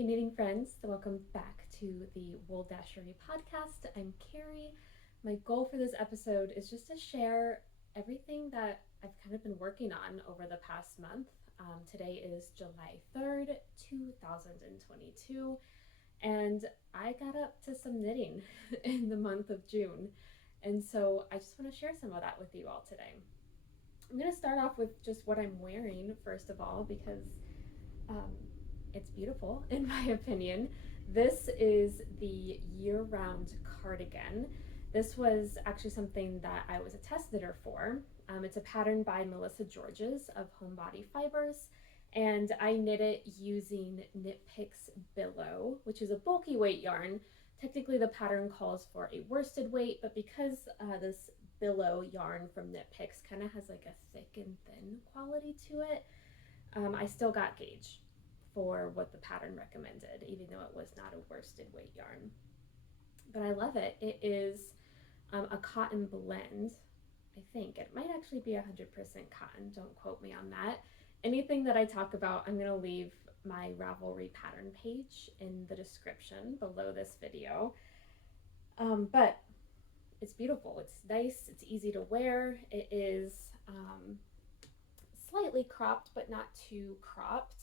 Hey knitting friends, welcome back to the Wooldashery podcast. I'm Carrie. My goal for this episode is just to share everything that I've kind of been working on over the past month. Today is July 3rd, 2022, and I got up to some knitting in the month of June. And so I just want to share some of that with you all today. I'm going to start off with just what I'm wearing, first of all, because um, it's beautiful in my opinion. This is the year-round cardigan. This was actually something that I was a test knitter for. It's a pattern by Melissa Georges of Homebody Fibers, and I knit it using Knit Picks Billow, which is a bulky weight yarn. Technically the pattern calls for a worsted weight, but because this billow yarn from Knit Picks kind of has like a thick and thin quality to it, I still got gauge for what the pattern recommended, even though it was not a worsted weight yarn. But I love it. It is a cotton blend. I think it might actually be 100% cotton. Don't quote me on that. Anything that I talk about, I'm going to leave my Ravelry pattern page in the description below this video. But it's beautiful. It's nice. It's easy to wear. It is slightly cropped, but not too cropped.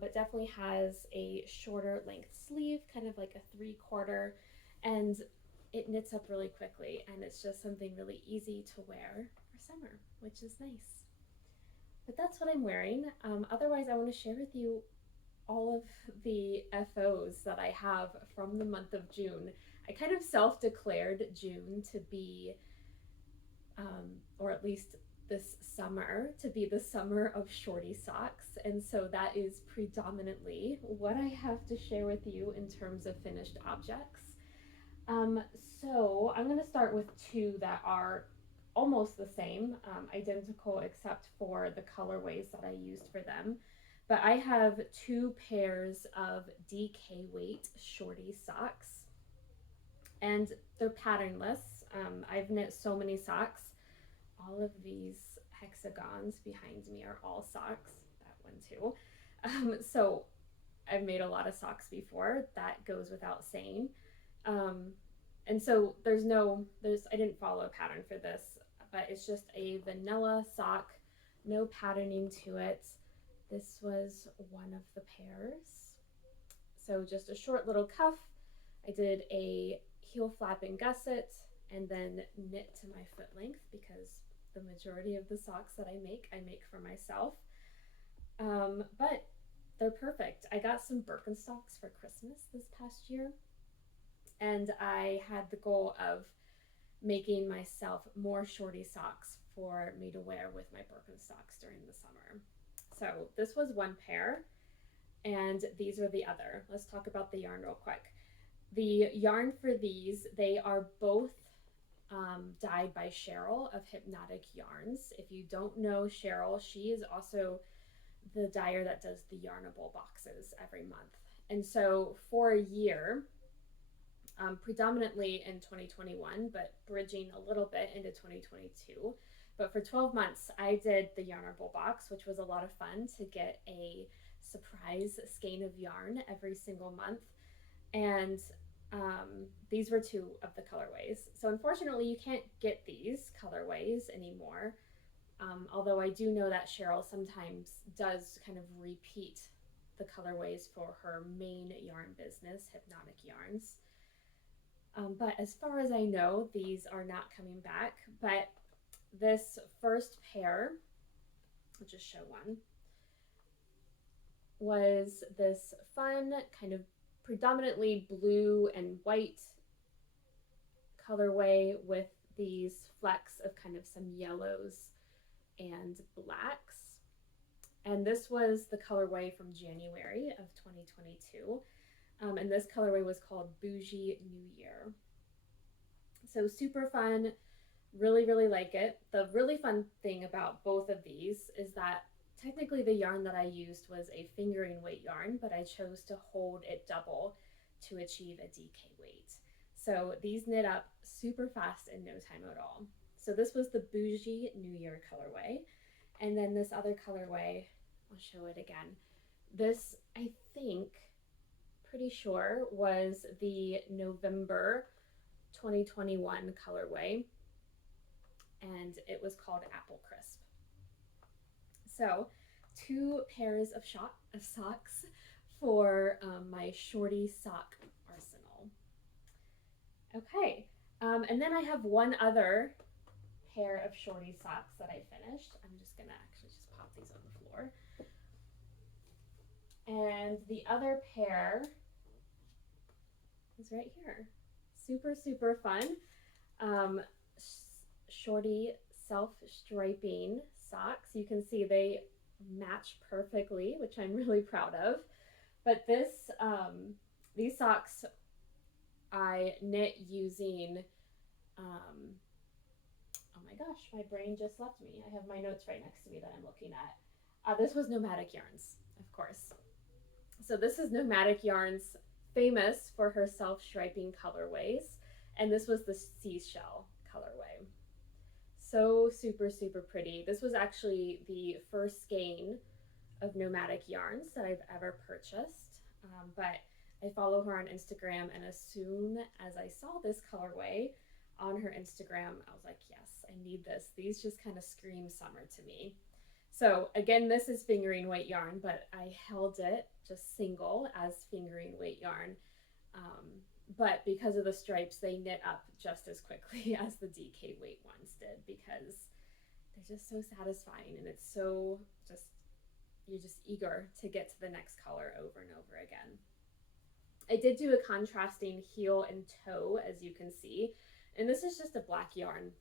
But definitely has a shorter length sleeve, kind of like a 3/4, and it knits up really quickly, and it's just something really easy to wear for summer, which is nice. But that's what I'm wearing. Otherwise, I want to share with you all of the FOs that I have from the month of June. I kind of self-declared June to be, or at least this summer, to be the summer of Shorty Socks, and so that is predominantly what I have to share with you in terms of finished objects. So I'm going to start with two that are almost the same, identical except for the colorways that I used for them. But I have two pairs of DK weight Shorty Socks, and they're patternless. I've knit so many socks. All of these hexagons behind me are all socks. That one too. So I've made a lot of socks before. That goes without saying. And so I didn't follow a pattern for this, but it's just a vanilla sock, no patterning to it. This was one of the pairs. So just a short little cuff. I did a heel flap and gusset, and then knit to my foot length because the majority of the socks that I make for myself. But they're perfect. I got some Birkenstocks for Christmas this past year, and I had the goal of making myself more Shorty socks for me to wear with my Birkenstocks during the summer. So this was one pair, and these are the other. Let's talk about the yarn real quick. The yarn for these, they are both dyed by Cheryl of Hypnotic Yarns. If you don't know Cheryl, she is also the dyer that does the yarnable boxes every month. And so for a year, predominantly in 2021, but bridging a little bit into 2022, but for 12 months, I did the yarnable box, which was a lot of fun to get a surprise skein of yarn every single month. And these were two of the colorways. So unfortunately, you can't get these colorways anymore. Although I do know that Cheryl sometimes does kind of repeat the colorways for her main yarn business, Hypnotic Yarns. But as far as I know, these are not coming back. But this first pair, I'll just show one, was this fun kind of predominantly blue and white colorway with these flecks of kind of some yellows and blacks. And this was the colorway from January of 2022. And this colorway was called Bougie New Year. So super fun, really, really like it. The really fun thing about both of these is that technically the yarn that I used was a fingering weight yarn, but I chose to hold it double to achieve a DK weight. So these knit up super fast in no time at all. So this was the Bougie New Year colorway. And then this other colorway, I'll show it again. This, I think, pretty sure was the November 2021 colorway, and it was called Apple Crisp. So 2 pairs of socks for my Shorty Sock arsenal. Okay, and then I have one other pair of Shorty Socks that I finished. I'm just gonna actually just pop these on the floor. And the other pair is right here. Super, super fun. Shorty self-striping socks. You can see they match perfectly, which I'm really proud of. But these socks I knit using, oh my gosh, my brain just left me. I have my notes right next to me that I'm looking at. This was Nomadic yarns, of course. So this is Nomadic yarns, famous for her self-striping colorways, and this was the seashell colorway. So super, super pretty. This was actually the first skein of Nomadic yarns that I've ever purchased, but I follow her on Instagram, and as soon as I saw this colorway on her Instagram, I was like, yes, I need this. These just kind of scream summer to me. So again, this is fingering weight yarn, but I held it just single as fingering weight yarn. But because of the stripes, they knit up just as quickly as the DK weight ones did, because they're just so satisfying, and it's so just, you're just eager to get to the next color over and over again. I did do a contrasting heel and toe, as you can see, and this is just a black yarn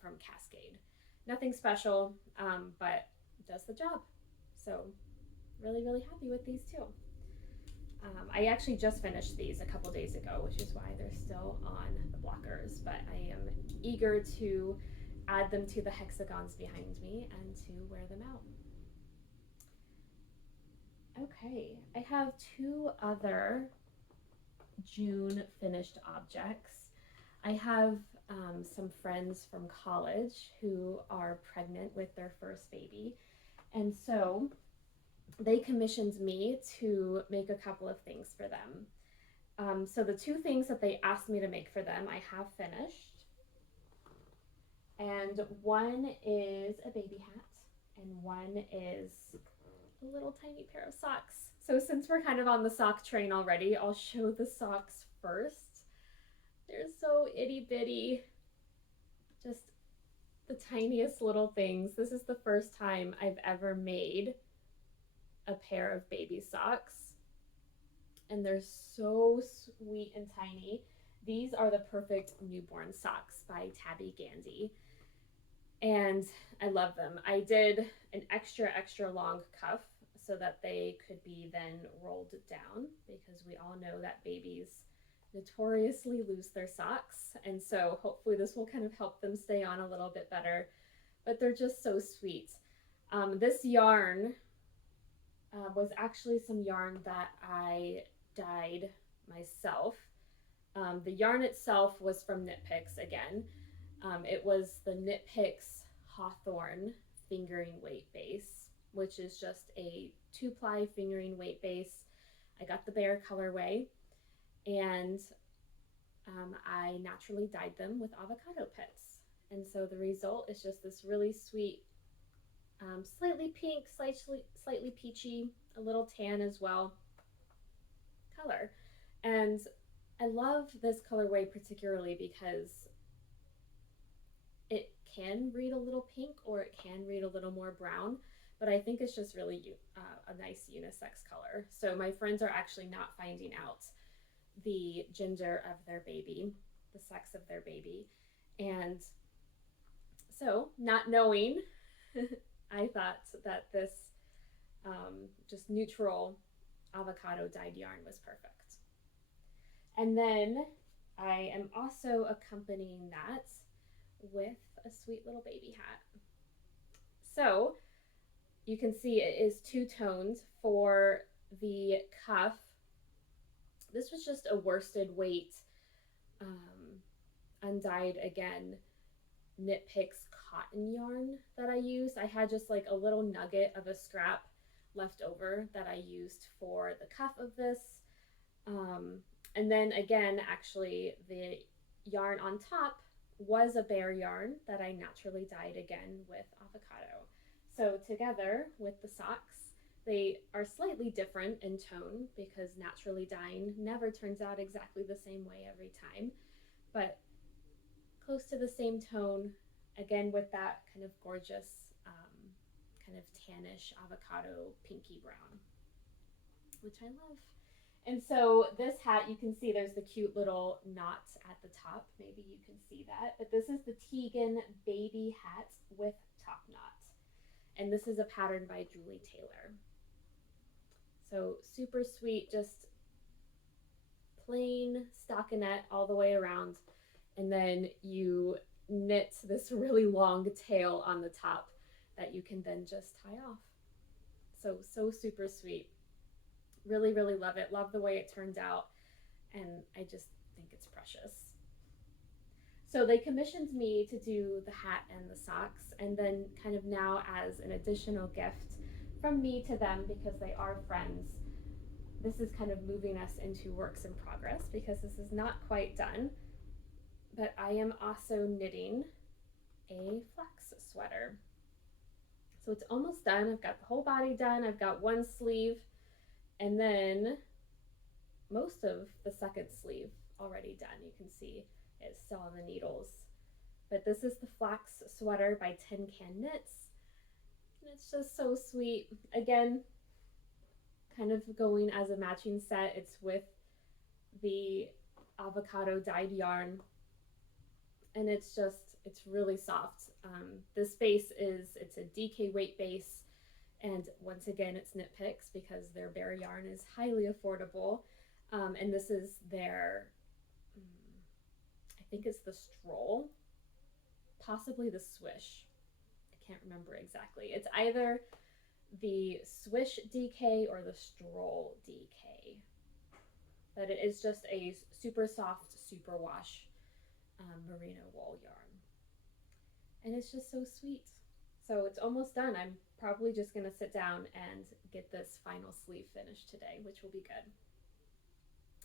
from Cascade. Nothing special, but does the job. So really, really happy with these two. I actually just finished these a couple days ago, which is why they're still on the blockers, but I am eager to add them to the hexagons behind me and to wear them out. Okay, I have 2 other June finished objects. I have some friends from college who are pregnant with their first baby, and so they commissioned me to make a couple of things for them. So the 2 things that they asked me to make for them, I have finished. And one is a baby hat, and one is a little tiny pair of socks. So since we're kind of on the sock train already, I'll show the socks first. They're so itty bitty, just the tiniest little things. This is the first time I've ever made a pair of baby socks, and they're so sweet and tiny. These are the perfect newborn socks by Tabby Gandy, and I love them. I did an extra long cuff so that they could be then rolled down, because we all know that babies notoriously lose their socks, and so hopefully this will kind of help them stay on a little bit better. But they're just so sweet. This yarn was actually some yarn that I dyed myself. The yarn itself was from Knit Picks again. It was the Knit Picks Hawthorne fingering weight base, which is just a 2-ply fingering weight base. I got the Bear colorway, and I naturally dyed them with avocado pits. And so the result is just this really sweet, slightly pink, slightly peachy, a little tan as well color. And I love this colorway particularly because it can read a little pink or it can read a little more brown, but I think it's just really a nice unisex color. So my friends are actually not finding out the gender of their baby, the sex of their baby. And so, not knowing, I thought that this just neutral avocado dyed yarn was perfect. And then I am also accompanying that with a sweet little baby hat. So you can see it is 2-toned for the cuff. This was just a worsted weight, undyed again, Knit Picks cotton yarn that I used. I had just like a little nugget of a scrap left over that I used for the cuff of this. And then again, actually, the yarn on top was a bear yarn that I naturally dyed again with avocado. So together with the socks, they are slightly different in tone because naturally dyeing never turns out exactly the same way every time, but close to the same tone, again with that kind of gorgeous, kind of tannish avocado pinky brown, which I love. And so this hat, you can see there's the cute little knot at the top. Maybe you can see that. But this is the Tegan baby hat with top knot. And this is a pattern by Julie Taylor. So super sweet, just plain stockinette all the way around. And then you knit this really long tail on the top that you can then just tie off. So super sweet. Really, really love it. Love the way it turned out. And I just think it's precious. So they commissioned me to do the hat and the socks. And then kind of now as an additional gift from me to them, because they are friends, this is kind of moving us into works in progress because this is not quite done. But I am also knitting a flax sweater. So it's almost done. I've got the whole body done. I've got one sleeve. And then most of the second sleeve already done. You can see it's still on the needles. But this is the flax sweater by Tin Can Knits. And it's just so sweet. Again, kind of going as a matching set. It's with the avocado dyed yarn. And it's really soft. This base it's a DK weight base. And once again, it's Knit Picks because their bear yarn is highly affordable. And this is their, I think it's the Stroll, possibly the Swish. I can't remember exactly. It's either the Swish DK or the Stroll DK. But it is just a super soft, super wash merino wool yarn. And it's just so sweet. So it's almost done. I'm probably just going to sit down and get this final sleeve finished today, which will be good.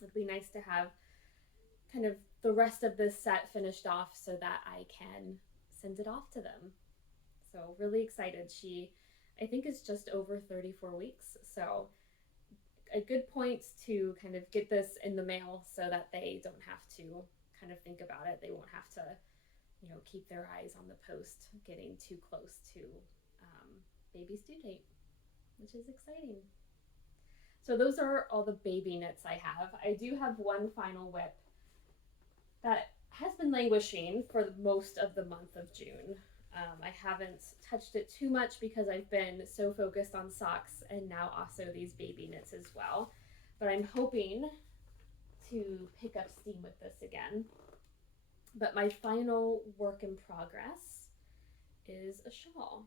It'd be nice to have kind of the rest of this set finished off so that I can send it off to them. So really excited. She, I think, is just over 34 weeks. So a good point to kind of get this in the mail so that they don't have to kind of think about it. They won't have to, keep their eyes on the post getting too close to baby's due date, which is exciting. So those are all the baby knits I have. I do have one final whip that has been languishing for most of the month of June. I haven't touched it too much because I've been so focused on socks and now also these baby knits as well. But I'm hoping to pick up steam with this again. But my final work in progress is a shawl.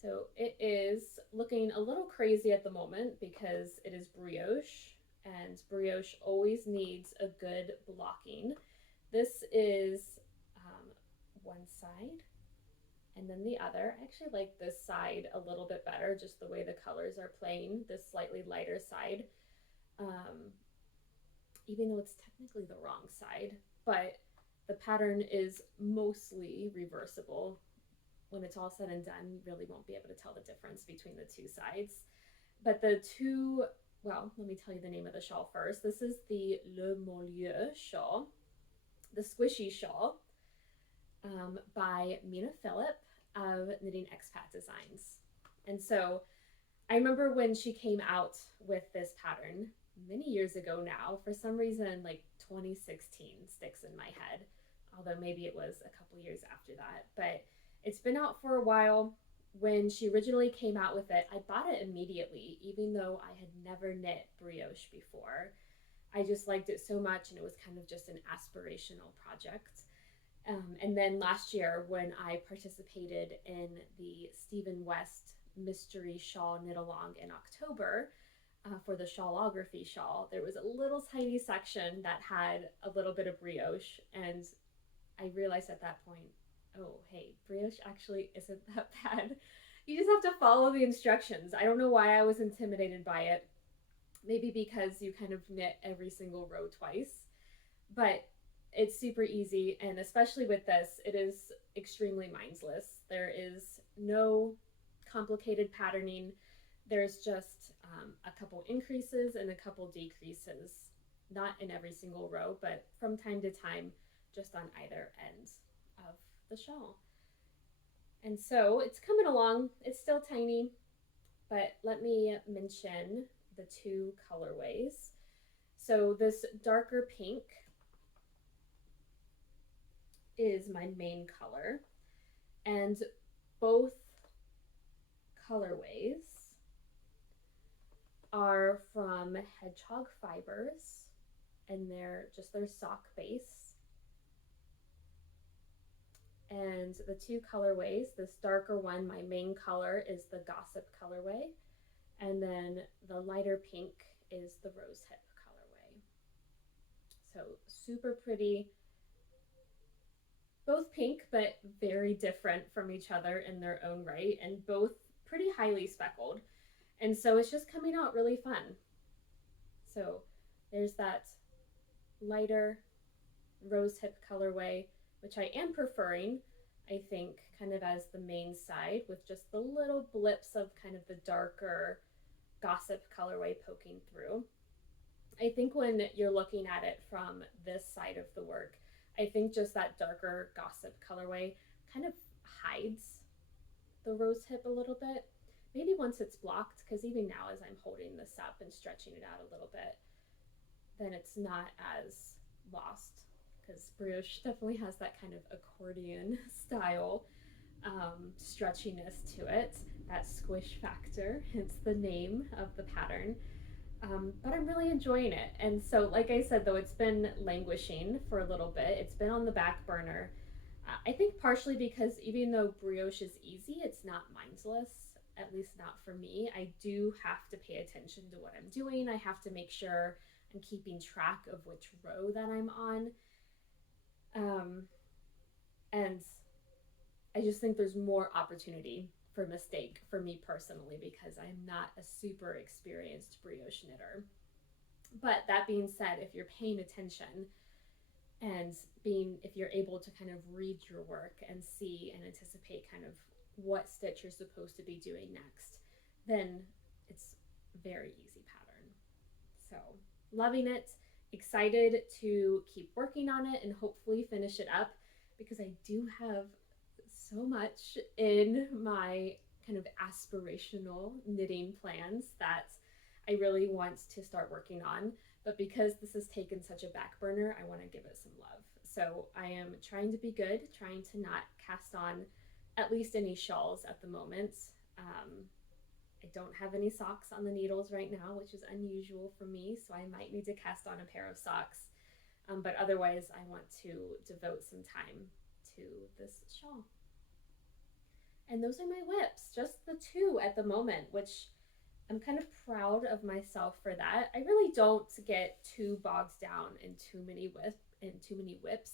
So it is looking a little crazy at the moment because it is brioche, and brioche always needs a good blocking. This is one side and then the other. I actually like this side a little bit better, just the way the colors are playing, this slightly lighter side. Even though it's technically the wrong side, but the pattern is mostly reversible. When it's all said and done, you really won't be able to tell the difference between the two sides. But well, let me tell you the name of the shawl first. This is the Le Molieu shawl, the squishy shawl, by Mina Phillip of Knitting Expat Designs. And so I remember when she came out with this pattern many years ago now. For some reason, like 2016 sticks in my head, although maybe it was a couple years after that. But it's been out for a while. When she originally came out with it, I bought it immediately, even though I had never knit brioche before. I just liked it so much, and it was kind of just an aspirational project. And then last year, when I participated in the Stephen West Mystery Shawl Knit Along in October for the Shawlography shawl, there was a little tiny section that had a little bit of brioche, and I realized at that point, oh, hey, brioche actually isn't that bad. You just have to follow the instructions. I don't know why I was intimidated by it. maybe because you kind of knit every single row twice, but it's super easy. And especially with this, it is extremely mindless. There is no complicated patterning. There's just a couple increases and a couple decreases, not in every single row, but from time to time, just on either end of the shawl. And so it's coming along. It's still tiny, but let me mention the two colorways. So this darker pink is my main color, and both colorways are from hedgehog fibers, and they're just their sock base. And the two colorways, this darker one, my main color, is the Gossip colorway, and then the lighter pink is the Rose Hip colorway. So super pretty, both pink, but very different from each other in their own right, and both pretty highly speckled. And so it's just coming out really fun. So there's that lighter Rose Hip colorway, which I am preferring, I think, kind of as the main side, with just the little blips of kind of the darker Gossip colorway poking through. I think when you're looking at it from this side of the work, I think just that darker Gossip colorway kind of hides the Rose Hip a little bit. Maybe once it's blocked, because even now as I'm holding this up and stretching it out a little bit, then it's not as lost, because brioche definitely has that kind of accordion style stretchiness to it, that squish factor, hence the name of the pattern. But I'm really enjoying it. And so, like I said, though, it's been languishing for a little bit. It's been on the back burner. I think partially because even though brioche is easy, it's not mindless, at least not for me. I do have to pay attention to what I'm doing. I have to make sure I'm keeping track of which row that I'm on. And I just think there's more opportunity for mistake for me personally, because I'm not a super experienced brioche knitter. But that being said, if you're paying attention and if you're able to kind of read your work and see and anticipate kind of what stitch you're supposed to be doing next, then it's very easy pattern. So loving it, excited to keep working on it and hopefully finish it up, because I do have so much in my kind of aspirational knitting plans that I really want to start working on. But because this has taken such a back burner, I want to give it some love. So I am trying to be good, trying to not cast on at least any shawls at the moment. I don't have any socks on the needles right now, which is unusual for me, so I might need to cast on a pair of socks. But otherwise, I want to devote some time to this shawl. And those are my whips, just the two at the moment, which I'm kind of proud of myself for that. I really don't get too bogged down in too many whips,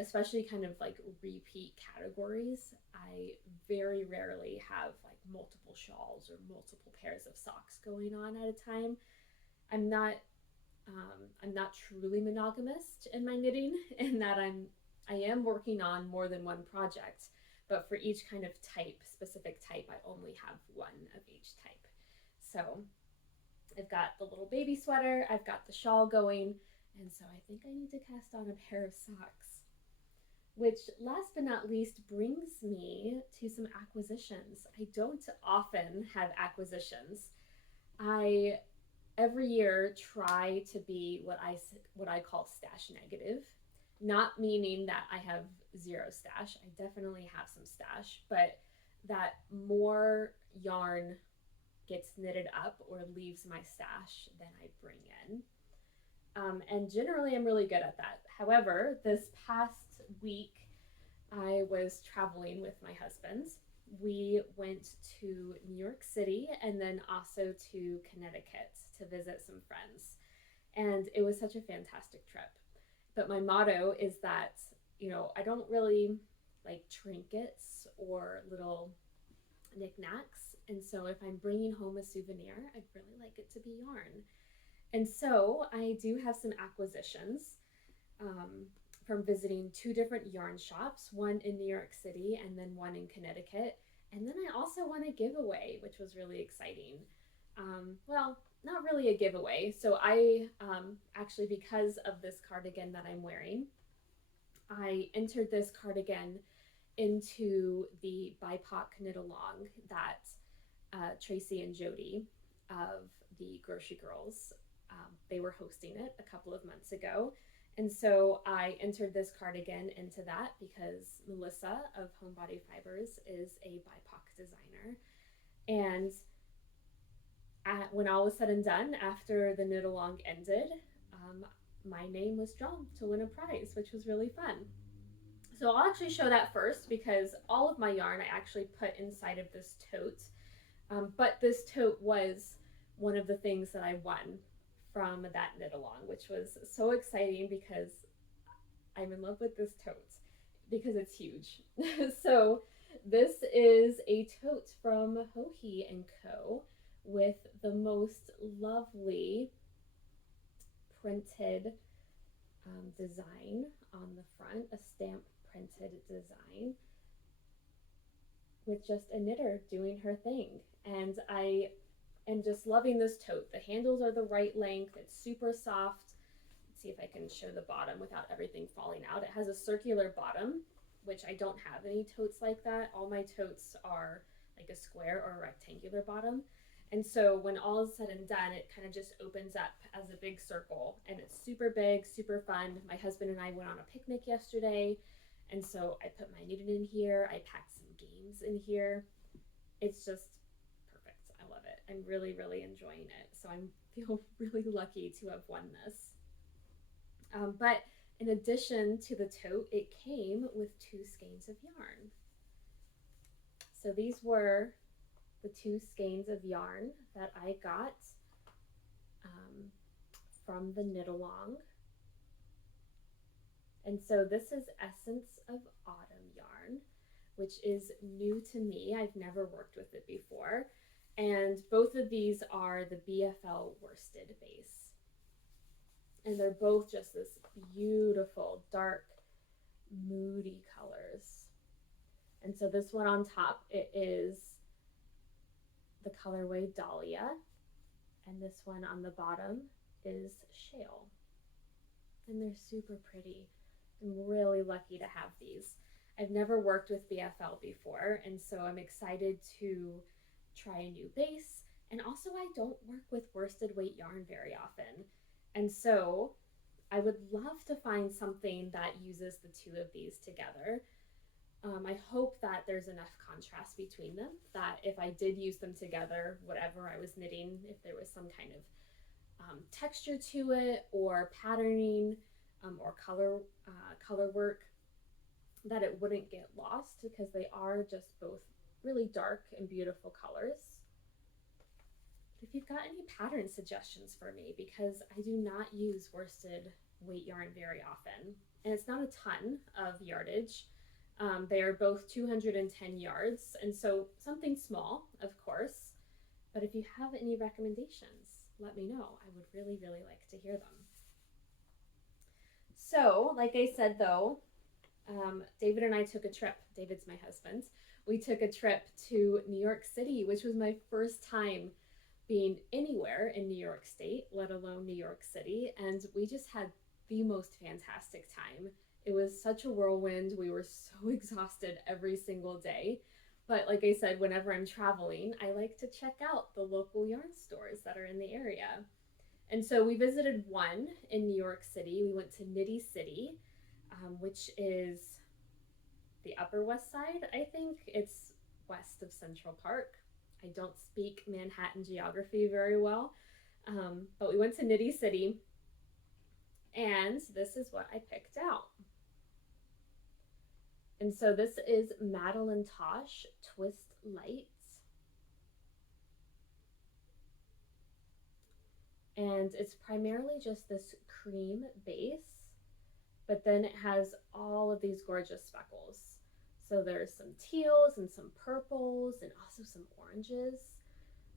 especially kind of like repeat categories. I very rarely have like multiple shawls or multiple pairs of socks going on at a time. I'm not truly monogamous in my knitting, in that I am working on more than one project, but for each kind of specific type, I only have one of each type. So I've got the little baby sweater, I've got the shawl going, and so I think I need to cast on a pair of socks. Which, last but not least, brings me to some acquisitions. I don't often have acquisitions. I every year try to be what I call stash negative, not meaning that I have zero stash. I definitely have some stash, but that more yarn gets knitted up or leaves my stash than I bring in. And generally I'm really good at that. However, this past week I was traveling with my husband. We went to New York City and then also to Connecticut to visit some friends. And it was such a fantastic trip. But my motto is that, I don't really like trinkets or little knickknacks And so if I'm bringing home a souvenir, I'd really like it to be yarn. And so I do have some acquisitions from visiting 2 different yarn shops, one in New York City and then one in Connecticut. And then I also won a giveaway, which was really exciting. Well, not really a giveaway. So I actually, because of this cardigan that I'm wearing, I entered this cardigan into the BIPOC knit along that Tracy and Jody of the Grocery Girls, they were hosting it a couple of months ago. And so I entered this cardigan into that because Melissa of Homebody Fibers is a BIPOC designer. And when all was said and done, after the knit along ended, my name was drawn to win a prize, which was really fun. So I'll actually show that first because all of my yarn I actually put inside of this tote. But this tote was one of the things that I won from that knit along, which was so exciting because I'm in love with this tote because it's huge. So this is a tote from Hohi & Co. with the most lovely printed design on the front, a stamp printed design with just a knitter doing her thing. And I am just loving this tote. The handles are the right length. It's super soft. Let's see if I can show the bottom without everything falling out. It has a circular bottom, which I don't have any totes like that. All my totes are like a square or a rectangular bottom. And so when all is said and done, it kind of just opens up as a big circle, and it's super big, super fun. My husband and I went on a picnic yesterday, and so I put my knitting in here. I packed some games in here. It's just perfect. I love it. I'm really, really enjoying it. So I feel really lucky to have won this. But in addition to the tote, it came with 2 skeins of yarn. So these were the 2 skeins of yarn that I got from the knit along. And so this is Essence of Autumn yarn, which is new to me. I've never worked with it before. And both of these are the BFL worsted base. And they're both just this beautiful, dark, moody colors. And so this one on top, it is the colorway Dahlia, and this one on the bottom is Shale. And they're super pretty. I'm really lucky to have these. I've never worked with BFL before, and so I'm excited to try a new base. And also I don't work with worsted weight yarn very often. And so I would love to find something that uses the 2 of these together. I hope that there's enough contrast between them, that if I did use them together, whatever I was knitting, if there was some kind of texture to it or patterning or color work, that it wouldn't get lost because they are just both really dark and beautiful colors. If you've got any pattern suggestions for me, because I do not use worsted weight yarn very often, and it's not a ton of yardage. They are both 210 yards, and so something small, of course, but if you have any recommendations, let me know. I would really, really like to hear them. So, like I said though, David and I took a trip. David's my husband. We took a trip to New York City, which was my first time being anywhere in New York State, let alone New York City, and we just had the most fantastic time. It was such a whirlwind. We were so exhausted every single day. But like I said, whenever I'm traveling, I like to check out the local yarn stores that are in the area. And so we visited one in New York City. We went to Knitty City, which is the Upper West Side, I think. It's west of Central Park. I don't speak Manhattan geography very well, but we went to Knitty City, and this is what I picked out. And so this is Madeline Tosh Twist Lights. And it's primarily just this cream base, but then it has all of these gorgeous speckles. So there's some teals and some purples and also some oranges.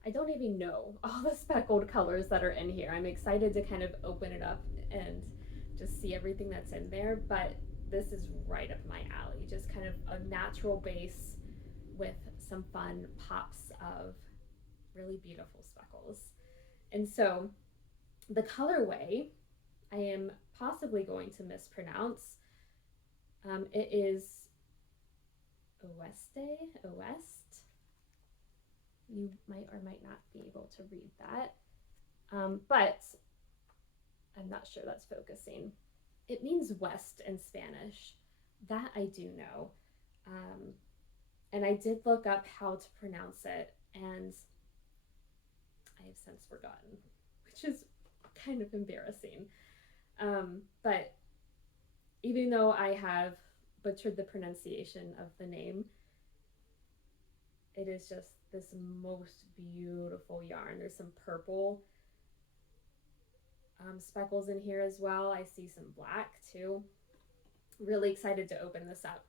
I don't even know all the speckled colors that are in here. I'm excited to kind of open it up and just see everything that's in there, but this is right up my alley. Just kind of a natural base with some fun pops of really beautiful speckles. And so the colorway, I am possibly going to mispronounce. It is Oeste. You might or might not be able to read that, but I'm not sure that's focusing. It means west in Spanish. That I do know. And I did look up how to pronounce it, and I have since forgotten, which is kind of embarrassing. But even though I have butchered the pronunciation of the name, it is just this most beautiful yarn. There's some purple speckles in here as well. I see some black too. Really excited to open this up.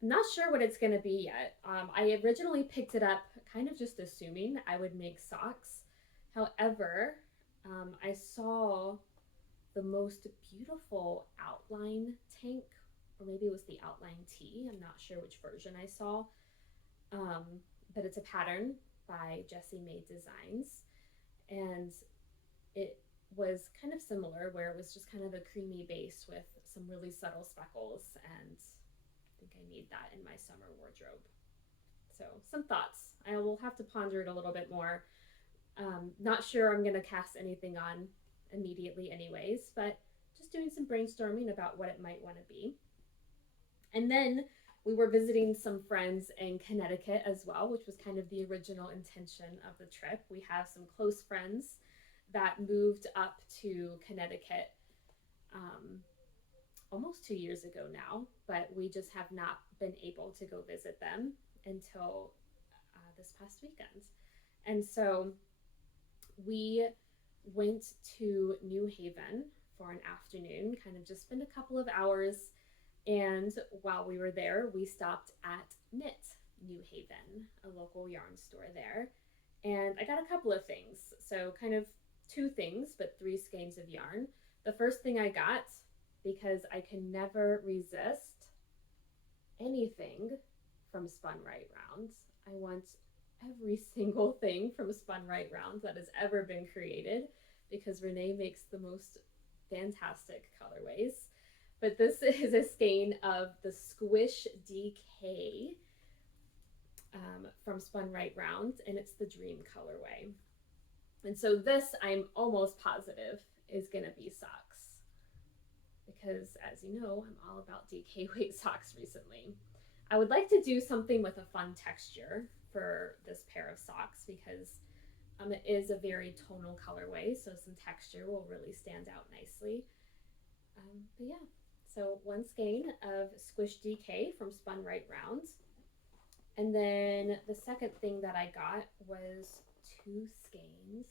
I'm not sure what it's going to be yet. I originally picked it up kind of just assuming I would make socks. However, I saw the most beautiful outline tank, or maybe it was the outline tee. I'm not sure which version I saw. But it's a pattern by Jessie Made Designs, and it was kind of similar, where it was just kind of a creamy base with some really subtle speckles, and I think I need that in my summer wardrobe. So some thoughts. I will have to ponder it a little bit more. Not sure I'm going to cast anything on immediately anyways, but just doing some brainstorming about what it might want to be. And then we were visiting some friends in Connecticut as well, which was kind of the original intention of the trip. We have some close friends that moved up to Connecticut almost 2 years ago now, but we just have not been able to go visit them until this past weekend. And so we went to New Haven for an afternoon, kind of just spent a couple of hours. And while we were there, we stopped at Knit New Haven, a local yarn store there. And I got a couple of things. So kind of 2 things, but 3 skeins of yarn. The first thing I got, because I can never resist anything from Spun Right Round. I want every single thing from Spun Right Round that has ever been created, because Renee makes the most fantastic colorways. But this is a skein of the Squish DK from Spun Right Round, and it's the Dream colorway. And so this, I'm almost positive, is going to be socks, because as you know, I'm all about DK weight socks recently. I would like to do something with a fun texture for this pair of socks, because it is a very tonal colorway, so some texture will really stand out nicely. But yeah, so 1 skein of Squish DK from Spun Right Round. And then the second thing that I got was 2 skeins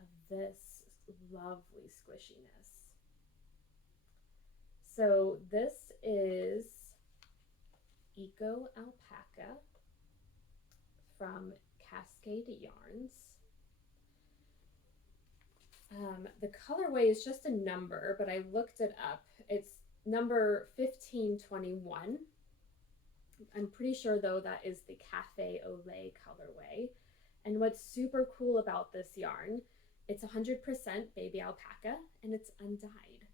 of this lovely squishiness. So this is Eco Alpaca from Cascade Yarns. The colorway is just a number, but I looked it up. It's number 1521. I'm pretty sure though that is the Cafe au Lait colorway. And what's super cool about this yarn, it's 100% baby alpaca, and it's undyed.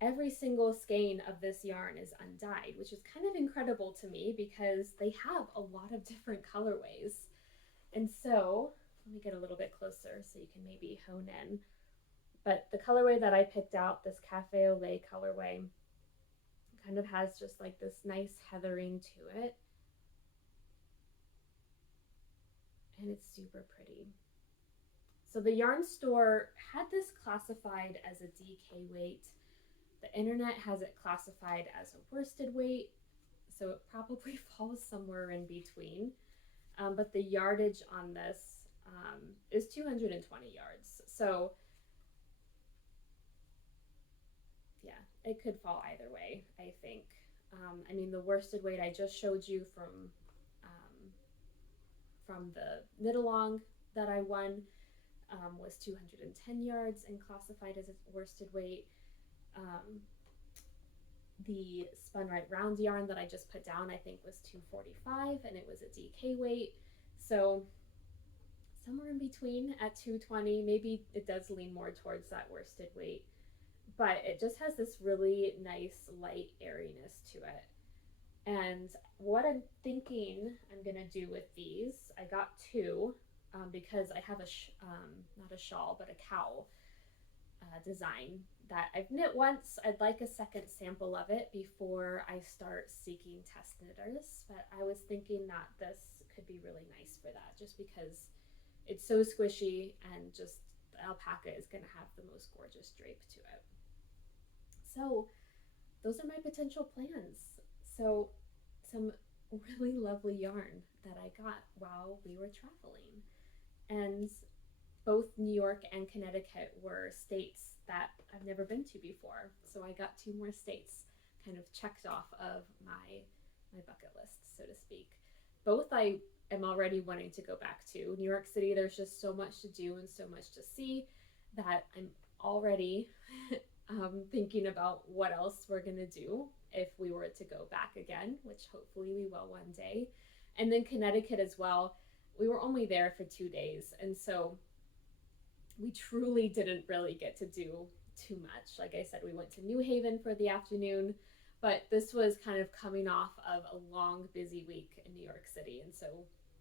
Every single skein of this yarn is undyed, which is kind of incredible to me, because they have a lot of different colorways. And so let me get a little bit closer so you can maybe hone in. But the colorway that I picked out, this Cafe au Lait colorway, kind of has just like this nice heathering to it. And it's super pretty. So the yarn store had this classified as a DK weight. The internet has it classified as a worsted weight, so it probably falls somewhere in between. But the yardage on this is 220 yards. So yeah, it could fall either way, I think. I mean, the worsted weight I just showed you from the knit along that I won was 210 yards and classified as a worsted weight. The spun right round yarn that I just put down, I think, was 245, and it was a DK weight. So somewhere in between at 220. Maybe it does lean more towards that worsted weight, but it just has this really nice light airiness to it. And what I'm thinking I'm gonna do with these, I got two because I have not a shawl, but a cowl design that I've knit once. I'd like a second sample of it before I start seeking test knitters, but I was thinking that this could be really nice for that, just because it's so squishy, and just the alpaca is going to have the most gorgeous drape to it. So those are my potential plans. So some really lovely yarn that I got while we were traveling, and both New York and Connecticut were states that I've never been to before. So I got two more states kind of checked off of my bucket list, so to speak. Both I am already wanting to go back to. New York City, there's just so much to do and so much to see that I'm already thinking about what else we're gonna do if we were to go back again, which hopefully we will one day. And then Connecticut as well. We were only there for 2 days, and so we truly didn't really get to do too much. Like I said, we went to New Haven for the afternoon, but this was kind of coming off of a long, busy week in New York City, and so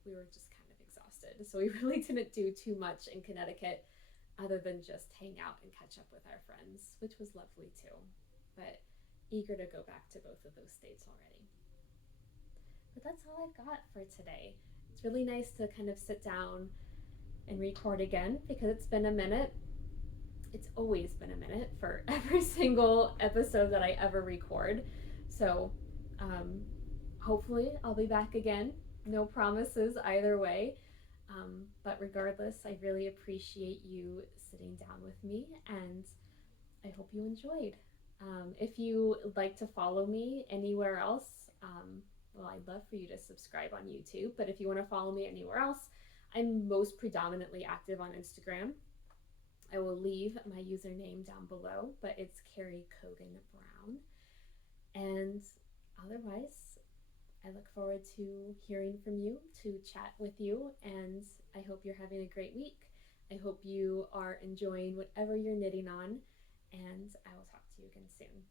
we were just kind of exhausted. So we really didn't do too much in Connecticut other than just hang out and catch up with our friends, which was lovely too. But eager to go back to both of those states already. But that's all I've got for today. It's really nice to kind of sit down and record again, because it's been a minute. It's always been a minute for every single episode that I ever record. So hopefully I'll be back again. No promises either way. But regardless, I really appreciate you sitting down with me, and I hope you enjoyed. If you would like to follow me anywhere else, well, I'd love for you to subscribe on YouTube, but if you want to follow me anywhere else, I'm most predominantly active on Instagram. I will leave my username down below, but it's KECogan Brown. And otherwise, I look forward to hearing from you, to chat with you, and I hope you're having a great week. I hope you are enjoying whatever you're knitting on, and I will talk to you again soon.